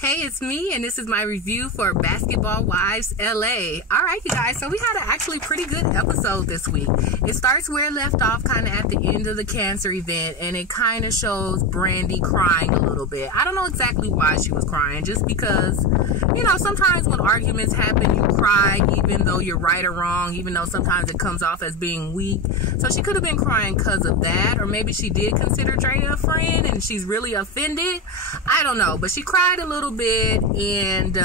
Hey, it's me, and this is my review for Basketball Wives LA. Alright, you guys, so we had an actually pretty good episode this week. It starts where it left off, kind of at the end of the cancer event, and it kind of shows Brandi crying a little bit. I don't know exactly why she was crying, just because, you know, sometimes when arguments happen, you cry even though you're right or wrong, even though sometimes it comes off as being weak. So she could have been crying because of that, or maybe she did consider Drea a friend, and she's really offended. I don't know, but she cried a little bit, and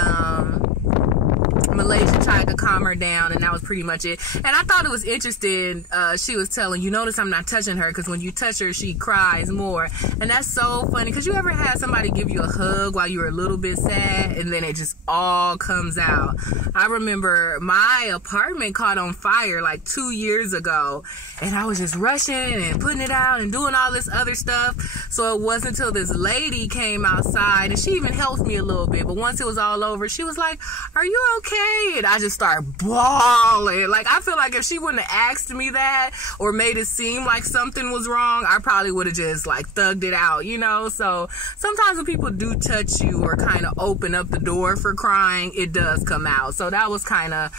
Malaysia tried to calm her down, and that was pretty much it. And I thought it was interesting. She was telling, you notice I'm not touching her, because when you touch her, she cries more. And that's so funny, because you ever had somebody give you a hug while you were a little bit sad, and then it just all comes out. I remember my apartment caught on fire like 2 years ago, and I was just rushing and putting it out and doing all this other stuff. So it wasn't until this lady came outside, and she even helped me a little bit, but once it was all over, she was like, "Are you okay?" And I just started bawling. Like, I feel like if she wouldn't have asked me that or made it seem like something was wrong, I probably would have just like thugged it out, you know? So sometimes when people do touch you or kind of open up the door for crying, it does come out. So that was kind of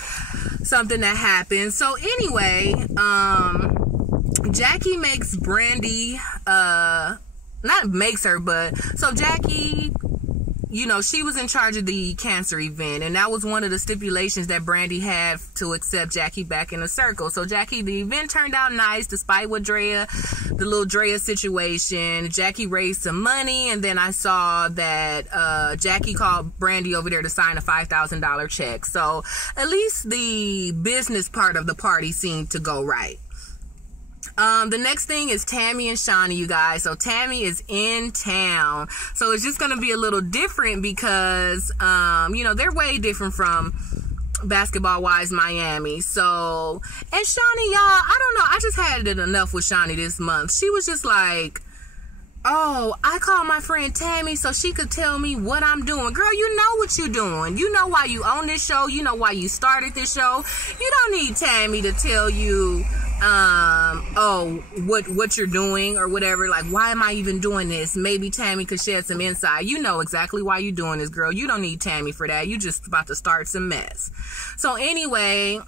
something that happened. So anyway, Jackie makes Brandi, not makes her, but so Jackie, you know, she was in charge of the cancer event, and that was one of the stipulations that Brandi had to accept Jackie back in the circle. So Jackie, the event turned out nice despite what the little Drea situation. Jackie raised some money, and then I saw that Jackie called Brandi over there to sign a $5,000 check. So at least the business part of the party seemed to go right. The next thing is Tami and Shaunie, you guys. So Tami is in town. So it's just going to be a little different because, you know, they're way different from Basketball Wives Miami. So, and Shaunie, y'all, I don't know. I just had it enough with Shaunie this month. She was just like, "Oh, I called my friend Tami so she could tell me what I'm doing." Girl, you know what you're doing. You know why you own this show. You know why you started this show. You don't need Tami to tell you, oh, what you're doing or whatever. Like, why am I even doing this? Maybe Tami could shed some insight. You know exactly why you're doing this, girl. You don't need Tami for that. You just about to start some mess. So anyway,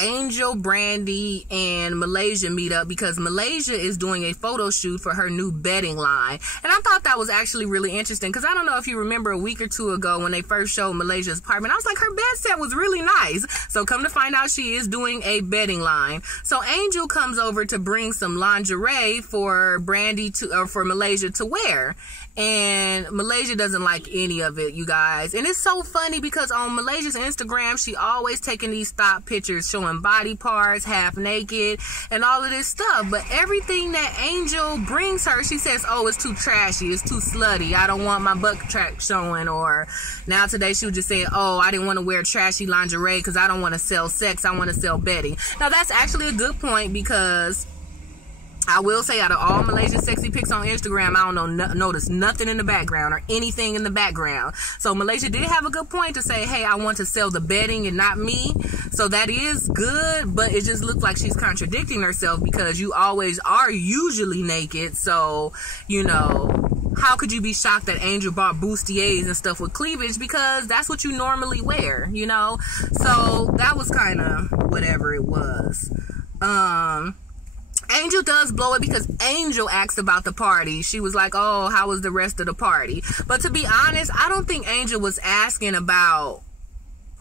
Angel, Brandi, and Malaysia meet up because Malaysia is doing a photo shoot for her new bedding line. And I thought that was actually really interesting because I don't know if you remember a week or two ago when they first showed Malaysia's apartment, I was like, her bed set was really nice. So come to find out, she is doing a bedding line. So Angel comes over to bring some lingerie for for Malaysia to wear. And Malaysia doesn't like any of it, you guys. And it's so funny because on Malaysia's Instagram, she always taking these stock pictures showing body parts, half naked, and all of this stuff. But everything that Angel brings her, she says, "Oh, it's too trashy, it's too slutty, I don't want my butt crack showing." Or now today she was just saying, "Oh, I didn't want to wear trashy lingerie because I don't want to sell sex, I want to sell bedding." Now that's actually a good point because I will say, out of all Malaysia's sexy pics on Instagram, I don't notice nothing in the background or anything in the background. So Malaysia did have a good point to say, hey, I want to sell the bedding and not me. So that is good, but it just looks like she's contradicting herself because you always are usually naked. So, you know, how could you be shocked that Angel bought bustiers and stuff with cleavage? Because that's what you normally wear, you know? So that was kind of whatever it was. Angel does blow it because Angel asked about the party. She was like, "Oh, how was the rest of the party?" But to be honest, I don't think Angel was asking about,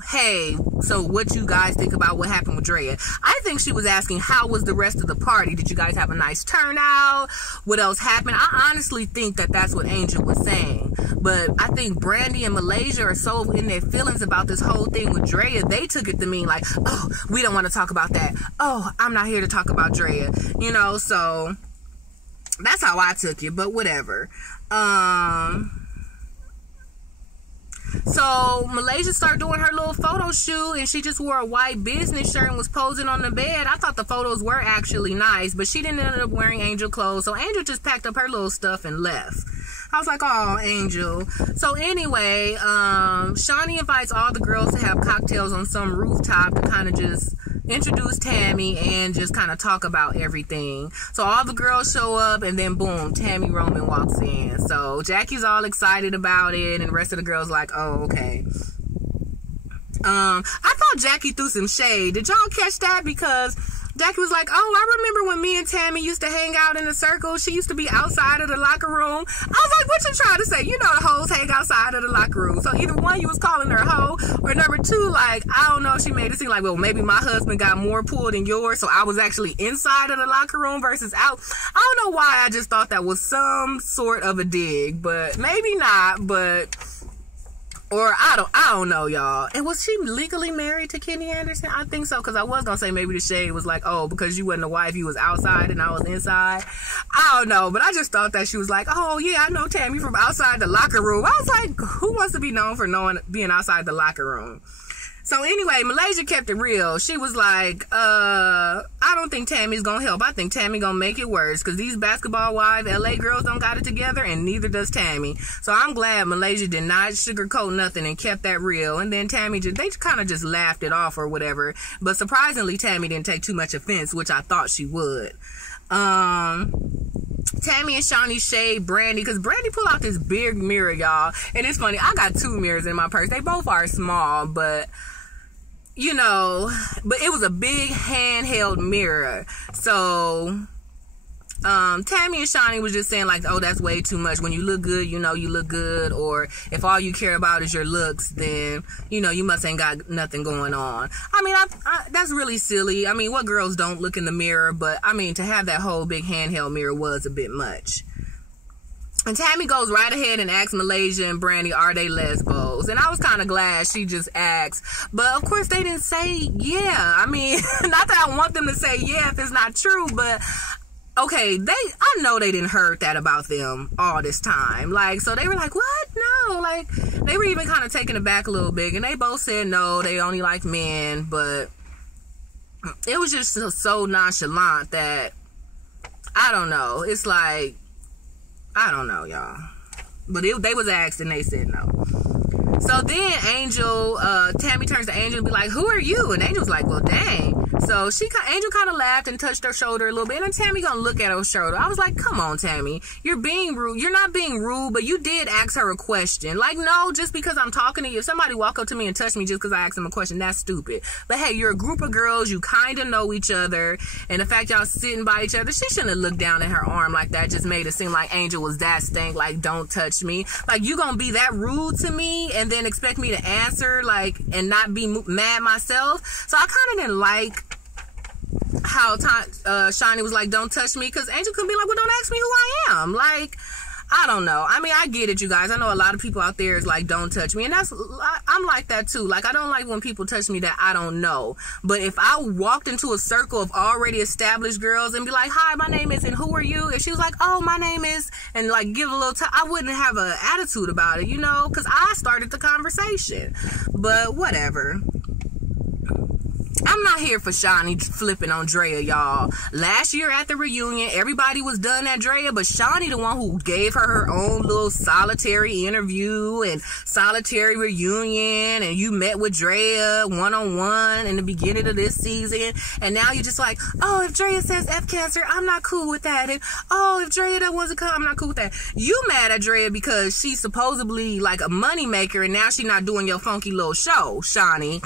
"Hey, so what you guys think about what happened with Drea?" I think she was asking, how was the rest of the party? Did you guys have a nice turnout? What else happened? I honestly think that that's what Angel was saying. But I think Brandi and Malaysia are so in their feelings about this whole thing with Drea, they took it to mean like, "Oh, we don't want to talk about that. Oh, I'm not here to talk about Drea." You know, so that's how I took it, but whatever. So Malaysia started doing her little photo shoot, and she just wore a white business shirt and was posing on the bed. I thought the photos were actually nice, but she didn't end up wearing Angel clothes. So Angel just packed up her little stuff and left. I was like, "Oh, Angel." So anyway, Shaunie invites all the girls to have cocktails on some rooftop to kind of just, introduce Tami and just kind of talk about everything. So all the girls show up, and then boom, Tami Roman walks in. So Jackie's all excited about it, and the rest of the girls like, oh, okay. I thought Jackie threw some shade. Did y'all catch that? Because Jackie was like, oh, I remember when me and Tami used to hang out in a circle. She used to be outside of the locker room. I was like, what you trying to say? You know the hoes hang outside of the locker room. So either one, you was calling her a hoe, or number two, like, I don't know if she made it seem like, well, maybe my husband got more pull than yours, so I was actually inside of the locker room versus out. I don't know why I just thought that was some sort of a dig, but maybe not, but... Or I don't know, y'all. And was she legally married to Kenny Anderson? I think so, because I was gonna say maybe the shade was like, oh, because you wasn't a wife, you was outside and I was inside. I don't know, but I just thought that she was like, oh yeah, I know Tami from outside the locker room. I was like, who wants to be known for being outside the locker room? So anyway, Malaysia kept it real. She was like, I don't think Tami's gonna help. I think Tami gonna make it worse, because these basketball wives, LA girls don't got it together, and neither does Tami. So I'm glad Malaysia did not sugarcoat nothing and kept that real. And then Tami they kind of just laughed it off or whatever. But surprisingly, Tami didn't take too much offense, which I thought she would. Tami and Shaunie shade Brandi, because Brandi pulled out this big mirror, y'all. And it's funny, I got 2 mirrors in my purse. They both are small, but... you know, but it was a big handheld mirror. So, Tami and Shaunie was just saying like, oh, that's way too much. When you look good, you know you look good. Or if all you care about is your looks, then, you know, you must ain't got nothing going on. I mean, that's really silly. I mean, what girls don't look in the mirror? But, I mean, to have that whole big handheld mirror was a bit much. And Tami goes right ahead and asks Malaysia and Brandi, are they lesbos? And I was kind of glad she just asked. But, of course, they didn't say yeah. I mean, not that I want them to say yeah if it's not true, but, okay, I know they didn't heard that about them all this time. Like, so they were like, what? No. Like, they were even kind of taken aback a little bit. And they both said no, they only like men. But it was just so nonchalant that, I don't know. It's like... I don't know, y'all. But they was asked and they said no. So then Tami turns to Angel and be like, who are you? And Angel's like, well, dang. So Angel kind of laughed and touched her shoulder a little bit. And Tami gonna look at her shoulder. I was like, come on, Tami. You're being rude. You're not being rude, but you did ask her a question. Like, no, just because I'm talking to you. If somebody walk up to me and touch me just because I asked them a question, that's stupid. But hey, you're a group of girls. You kind of know each other. And the fact y'all sitting by each other, she shouldn't have looked down at her arm like that. Just made it seem like Angel was that stank. Like, don't touch me. Like, you gonna be that rude to me and then expect me to answer, like, and not be mad myself? So I kind of didn't like how Shaunie was like, don't touch me, because Angel could be like, well, don't ask me who I am. Like, I don't know. I mean, I get it, you guys. I know a lot of people out there is like, don't touch me. And I'm like that too. Like, I don't like when people touch me that I don't know. But if I walked into a circle of already established girls and be like, hi, my name is, and who are you? And she was like, oh, my name is, and like give a little time, I wouldn't have an attitude about it, you know, because I started the conversation. But whatever. I'm not here for Shaunie flipping on Drea, y'all. Last year at the reunion, everybody was done at Drea, but Shaunie the one who gave her own little solitary interview and solitary reunion, and you met with Drea one-on-one in the beginning of this season, and now you're just like, oh, if Drea says F cancer, I'm not cool with that, and oh, if Drea that wasn't come, I'm not cool with that. You mad at Drea because she's supposedly like a money maker, and now she's not doing your funky little show, Shaunie.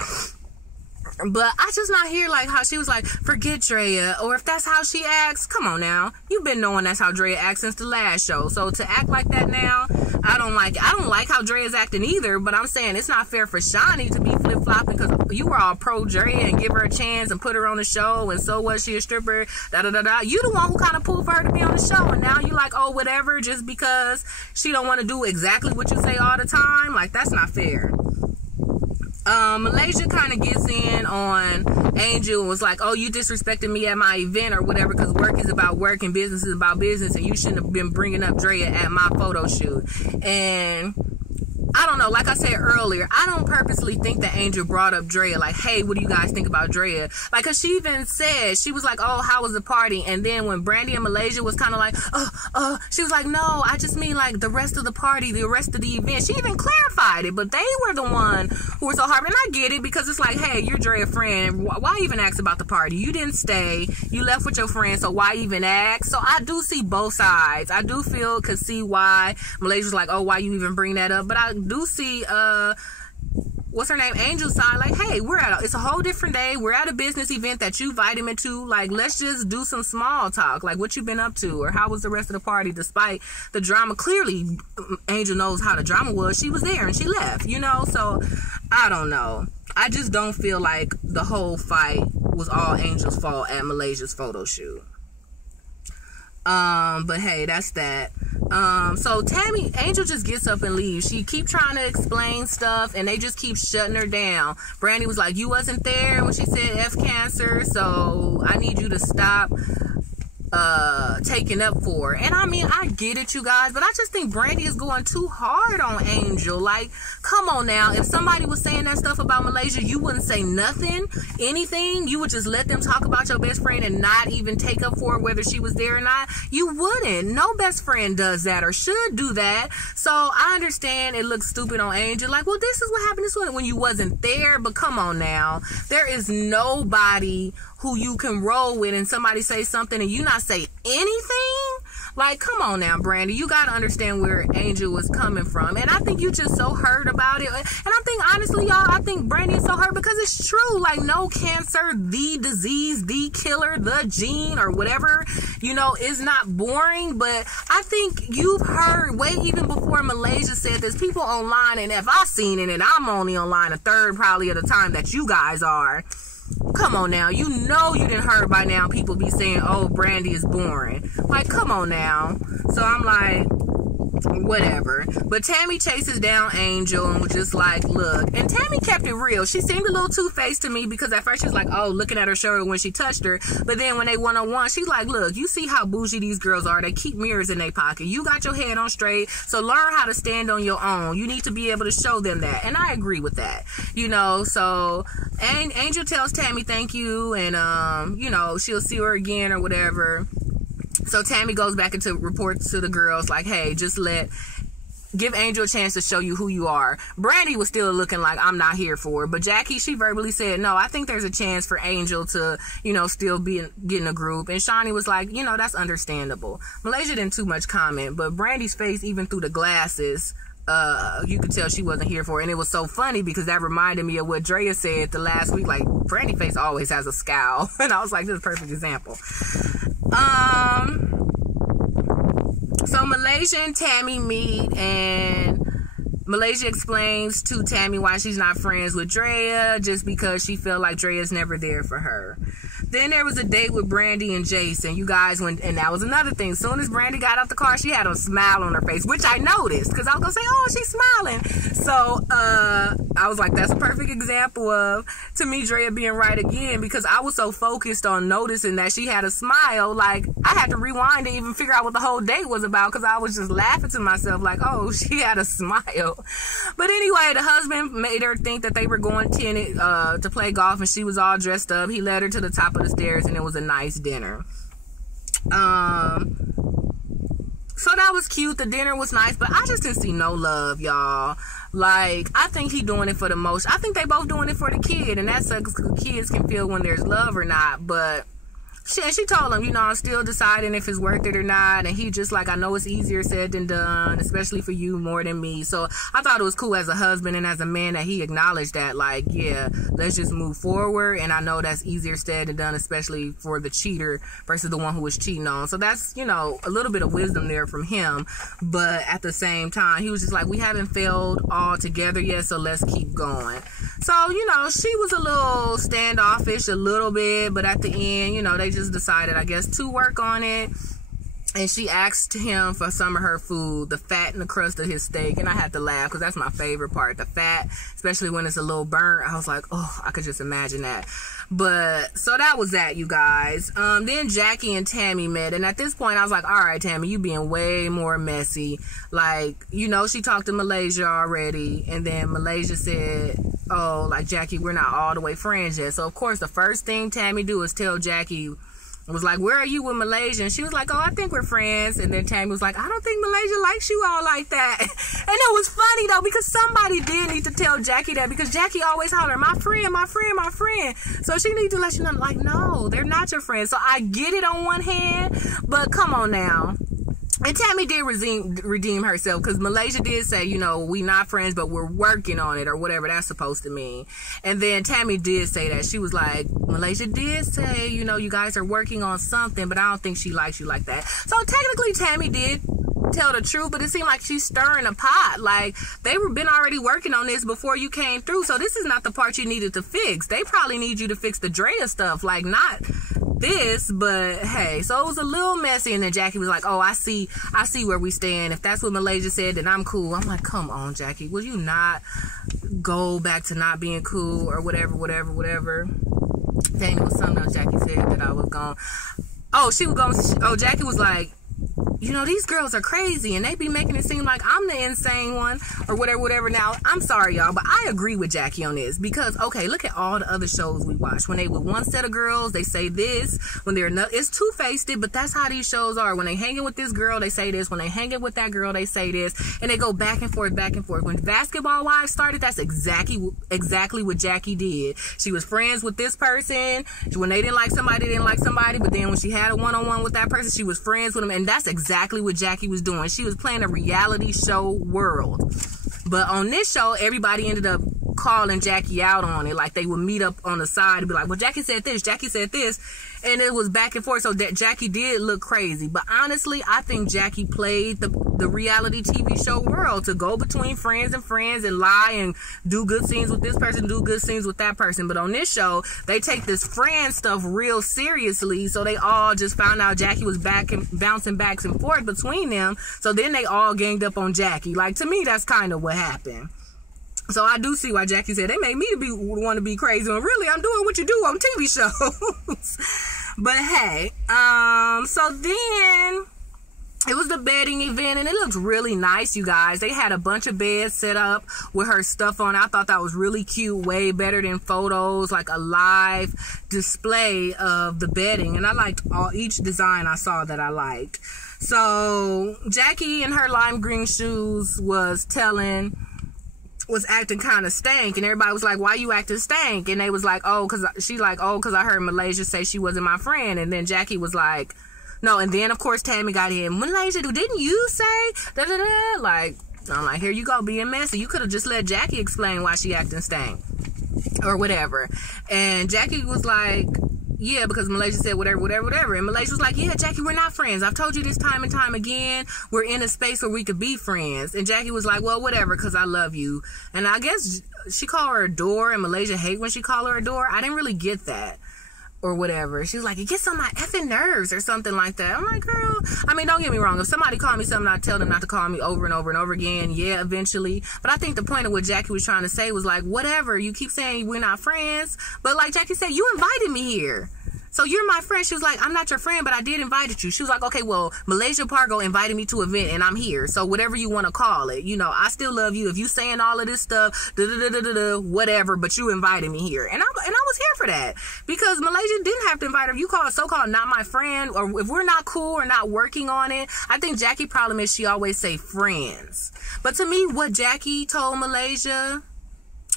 But I just not hear like how she was like, forget Drea, or if that's how she acts, come on now. You've been knowing that's how Drea acts since the last show. So to act like that now, I don't like it. I don't like how Drea's acting either, but I'm saying it's not fair for Shaunie to be flip-flopping, because you were all pro Drea and give her a chance and put her on the show, and so was she a stripper, da-da-da-da. You the one who kind of pulled for her to be on the show, and now you like, oh, whatever, just because she don't want to do exactly what you say all the time. Like, that's not fair. Malaysia kind of gets in on Angel and was like, oh, you disrespected me at my event or whatever, because work is about work and business is about business, and you shouldn't have been bringing up Drea at my photo shoot. And I don't know, like I said earlier, I don't purposely think that Angel brought up Drea, like, hey, what do you guys think about Drea? Like, cause she even said, she was like, oh, how was the party? And then when Brandy in Malaysia was kind of like, she was like, no, I just mean like the rest of the party, the rest of the event. She even clarified it, but they were the one who were so hard. And I get it, because it's like, hey, you're Drea's friend. Why even ask about the party? You didn't stay. You left with your friend, so why even ask? So I do see both sides. I do could see why Malaysia was like, oh, why you even bring that up? But I do see what's her name, Angel's side, like, hey, it's a whole different day, we're at a business event that you invited me to, like, let's just do some small talk, like, what you been up to, or how was the rest of the party despite the drama. Clearly Angel knows how the drama was. She was there and she left, you know. So I don't know, I just don't feel like the whole fight was all Angel's fault at Malaysia's photo shoot. But hey, that's that. So Angel just gets up and leaves. She keep trying to explain stuff and they just keep shutting her down. Brandy was like, you wasn't there when she said F cancer, so I need you to stop taking up for her. And I mean, I get it, you guys, but I just think Brandy is going too hard on Angel. Like, come on now. If somebody was saying that stuff about Malaysia, you wouldn't say nothing, anything. You would just let them talk about your best friend and not even take up for her whether she was there or not. You wouldn't. No best friend does that or should do that. So I understand it looks stupid on Angel. Like, well, this is what happened this one when you wasn't there. But come on now. There is nobody who you can roll with and somebody say something and you not say anything. Like, come on now, Brandy. You got to understand where Angel was coming from. And I think you just so hurt about it. And I think, honestly, y'all, I think Brandy is so hurt because it's true. Like, no cancer, the disease, the killer, the gene, or whatever, you know, is not boring. But I think you've heard way even before Malaysia said this, people online, and if I've seen it, and I'm only online a third probably of the time that you guys are. Come on now, you know you didn't heard by now people be saying, oh, Brandy is boring. Like, come on now. So I'm like, whatever. But Tammy chases down Angel and was just like, look. And Tammy kept it real. She seemed a little two-faced to me because at first she was like, oh, looking at her shoulder when she touched her. But then when they one-on-one, she's like, look, you see how bougie these girls are. They keep mirrors in their pocket. You got your head on straight, so learn how to stand on your own. You need to be able to show them that. And I agree with that. You know, so and Angel tells Tammy thank you, and you know, she'll see her again or whatever. So Tammy goes back into reports to the girls like, hey, just give Angel a chance to show you who you are. Brandy was still looking like, I'm not here for it. But Jackie, she verbally said, no, I think there's a chance for Angel to, you know, still get in a group. And Shaunie was like, you know, that's understandable. Malaysia didn't too much comment, but Brandy's face, even through the glasses, you could tell she wasn't here for it. And it was so funny because that reminded me of what Drea said the last week, like, Brandy's face always has a scowl. And I was like, this is a perfect example. So Malaysia and Tammy meet, and Malaysia explains to Tammy why she's not friends with Drea, just because she felt like Drea's never there for her. Then there was a date with Brandy and Jason. You guys went, and that was another thing. As soon as Brandy got out the car, she had a smile on her face, which I noticed, because I was going to say, oh, she's smiling. So, I was like, that's a perfect example of, to me, Drea being right again, because I was so focused on noticing that she had a smile, like, I had to rewind and even figure out what the whole date was about, because I was just laughing to myself, like, oh, she had a smile. But anyway, the husband made her think that they were going to play golf, and she was all dressed up. He led her to the top of the stairs, and it was a nice dinner. So that was cute. The dinner was nice, but I just didn't see no love, y'all. Like, I think he doing it for the most. I think they both doing it for the kid, and that sucks. Kids can feel when there's love or not, but she told him, you know, I'm still deciding if it's worth it or not. And he just like, I know it's easier said than done, especially for you more than me. So I thought it was cool as a husband and as a man that he acknowledged that, like, yeah, let's just move forward. And I know that's easier said than done, especially for the cheater versus the one who was cheating on. So that's, you know, a little bit of wisdom there from him. But at the same time, he was just like, we haven't failed all together yet, so let's keep going. So, you know, she was a little standoffish a little bit, but at the end, you know, they just decided, I guess, to work on it. and she asked him for some of her food, the fat and the crust of his steak. And I had to laugh because that's my favorite part, the fat, especially when it's a little burnt. I was like, oh, I could just imagine that. But so that was that, you guys. Then Jackie and Tammy met, and at this point I was like, all right, Tammy, you being way more messy. Like, you know, she talked to Malaysia already, and then Malaysia said, oh, like, Jackie, we're not all the way friends yet. So of course the first thing Tammy do is tell Jackie, was like, where are you with Malaysia? And she was like, oh, I think we're friends. And then Tammy was like, I don't think Malaysia likes you all like that. And it was funny though, because somebody did need to tell Jackie that, because Jackie always holler, my friend, my friend, my friend. So she needs to let you know, like, no, they're not your friends. So I get it on one hand, but come on now. And Tammy did redeem herself, because Malaysia did say, you know, we not friends, but we're working on it, or whatever that's supposed to mean. And then Tammy did say that. She was like, Malaysia did say, you know, you guys are working on something, but I don't think she likes you like that. So technically Tammy did tell the truth, but it seemed like she's stirring a pot. Like, they were been already working on this before you came through, so this is not the part you needed to fix. They probably need you to fix the Drea stuff, like, not this. But hey, so it was a little messy. And then Jackie was like, oh, I see where we stand. If that's what Malaysia said, then I'm cool. I'm like, come on, Jackie, will you not go back to not being cool, or whatever. Dang, it was something else Jackie said that I was gone. Jackie was like, you know, these girls are crazy, and they be making it seem like I'm the insane one, or whatever. Now, I'm sorry, y'all, but I agree with Jackie on this, because, okay, look at all the other shows we watch. When they with one set of girls, they say this. When they're not, it's two-faced, but that's how these shows are. When they hanging with this girl, they say this. When they hanging with that girl, they say this. And they go back and forth, back and forth. When Basketball Wives started, that's exactly what Jackie did. She was friends with this person. When they didn't like somebody, but then when she had a one-on-one with that person, she was friends with them. And that's exactly what Jackie was doing. She was playing a reality show world. But on this show, everybody ended up calling Jackie out on it. Like, they would meet up on the side and be like, well, Jackie said this, and it was back and forth. So that Jackie did look crazy. But honestly, I think Jackie played the reality TV show world to go between friends and lie and do good scenes with this person, do good scenes with that person. But on this show, they take this friend stuff real seriously. So they all just found out Jackie was bouncing back and forth between them. So then they all ganged up on Jackie. Like, to me, that's kind of what happened. So I do see why Jackie said they made me want to be crazy, and really I'm doing what you do on TV shows. But hey, so then it was the bedding event, and it looked really nice, you guys. They had a bunch of beds set up with her stuff on. I thought that was really cute, way better than photos, like a live display of the bedding. And I liked each design I saw that I liked. So Jackie in her lime green shoes was acting kind of stank, and everybody was like, why you acting stank? And they was like, cause I heard Malaysia say she wasn't my friend. And then Jackie was like, no. And then of course Tammy got in, Malaysia, didn't you say da da da? Like, I'm like, here you go being messy. You could have just let Jackie explain why she acting stank or whatever. And Jackie was like, yeah, because Malaysia said whatever. And Malaysia was like, yeah, Jackie, we're not friends. I've told you this time and time again. We're in a space where we could be friends. And Jackie was like, well, whatever, because I love you. And I guess she called her a door, and Malaysia hate when she called her a door. I didn't really get that. Or whatever. She was like, it gets on my effing nerves or something like that. I'm like, girl, I mean, don't get me wrong. If somebody called me something, I tell them not to call me over and over and over again. Yeah, eventually. But I think the point of what Jackie was trying to say was like, whatever, you keep saying we're not friends. But like Jackie said, you invited me here. So you're my friend. She was like, I'm not your friend, but I did invite you. She was like, okay, well, Malaysia Pargo invited me to an event, and I'm here. So whatever you want to call it, you know, I still love you. If you saying all of this stuff, whatever, but you invited me here. And I was here for that, because Malaysia didn't have to invite her. If you call it so-called not my friend, or if we're not cool or not working on it, I think Jackie's problem is she always say friends. But to me, what Jackie told Malaysia...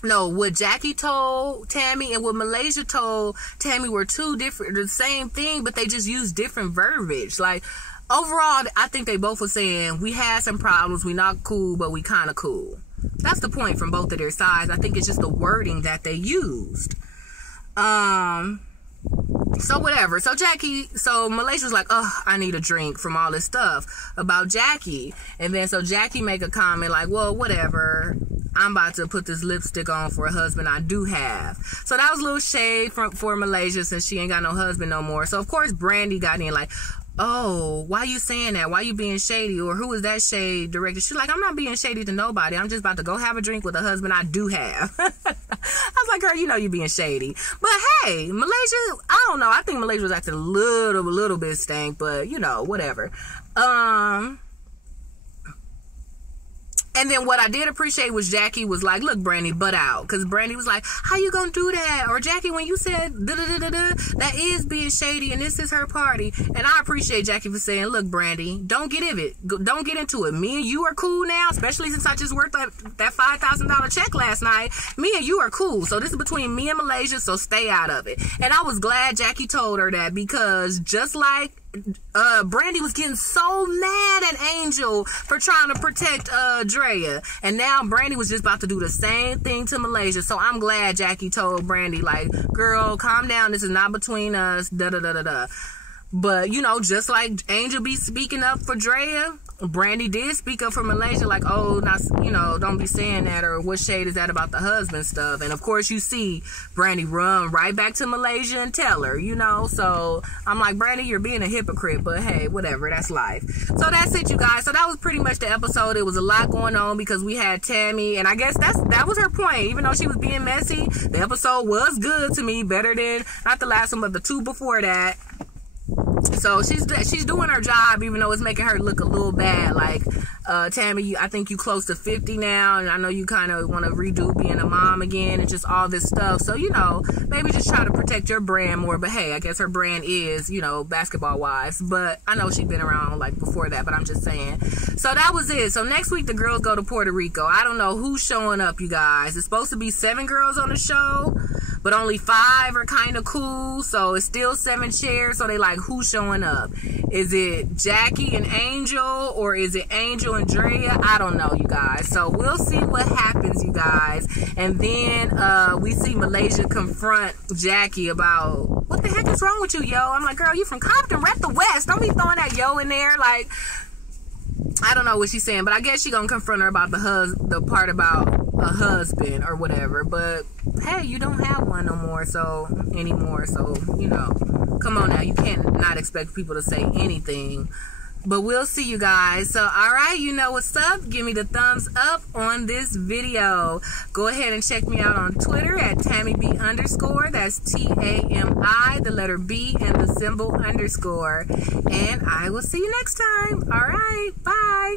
No, what Jackie told Tammy and what Malaysia told Tammy were two different, the same thing, but they just used different verbiage. Like, overall, I think they both were saying, we had some problems, we not cool, but we kind of cool. That's the point from both of their sides. I think it's just the wording that they used. So whatever. So Malaysia was like, oh, I need a drink from all this stuff about Jackie. And then so Jackie make a comment like, well, whatever. I'm about to put this lipstick on for a husband I do have. So that was a little shade for Malaysia, since she ain't got no husband no more. So of course Brandi got in like, oh, why you saying that? Why you being shady? Or who is that shade directed? She's like, I'm not being shady to nobody. I'm just about to go have a drink with a husband I do have. I was like, girl, you know you being shady. But hey, Malaysia, I don't know. I think Malaysia was acting a little bit stank, but you know, whatever. And then what I did appreciate was Jackie was like, look, Brandy, butt out. Because Brandy was like, how you gonna do that? Or Jackie, when you said da-da-da-da-da, that is being shady and this is her party. And I appreciate Jackie for saying, look, Brandy, don't get don't get into it. Me and you are cool now, especially since I just worked that $5,000 check last night. Me and you are cool. So this is between me and Malaysia, so stay out of it. And I was glad Jackie told her that, because just like Brandy was getting so mad at Angel for trying to protect Drea, and now Brandy was just about to do the same thing to Malaysia. So I'm glad Jackie told Brandy, like, girl, calm down, this is not between us, da da da da da. But you know, just like Angel be speaking up for Drea, Brandy did speak up for Malaysia, like, oh, not, you know, don't be saying that, or what shade is that about the husband stuff. And of course you see Brandy run right back to Malaysia and tell her, you know. So I'm like, Brandy, you're being a hypocrite, but hey, whatever, that's life. So that's it, you guys. So that was pretty much the episode. It was a lot going on because we had Tami, and I guess that was her point. Even though she was being messy, the episode was good to me, better than not the last one, but the two before that. So she's doing her job, even though it's making her look a little bad. Like, Tami, I think you close to 50 now, and I know you kind of want to redo being a mom again and just all this stuff. So, you know, maybe just try to protect your brand more. But hey, I guess her brand is, you know, basketball wives. But I know she's been around like before that, but I'm just saying. So that was it. So next week the girls go to Puerto Rico. I don't know who's showing up, you guys. It's supposed to be 7 girls on the show, but only 5 are kind of cool. So it's still 7 chairs. So they like, who's showing up? Is it Jackie and Angel, or is it Angel and Drea? I don't know, you guys. So we'll see what happens, you guys. And then we see Malaysia confront Jackie about, what the heck is wrong with you, yo? I'm like, girl, you from Compton, rep the West. Don't be throwing that yo in there. Like, I don't know what she's saying, but I guess she gonna confront her about the part about a husband or whatever. But hey, you don't have one no more, anymore. So, you know, come on now, you can't not expect people to say anything. But we'll see, you guys. So, alright, you know what's up. Give me the thumbs up on this video. Go ahead and check me out on Twitter at TammyB_. That's T-A-M-I, the letter B, and the symbol _. And I will see you next time. Alright, bye.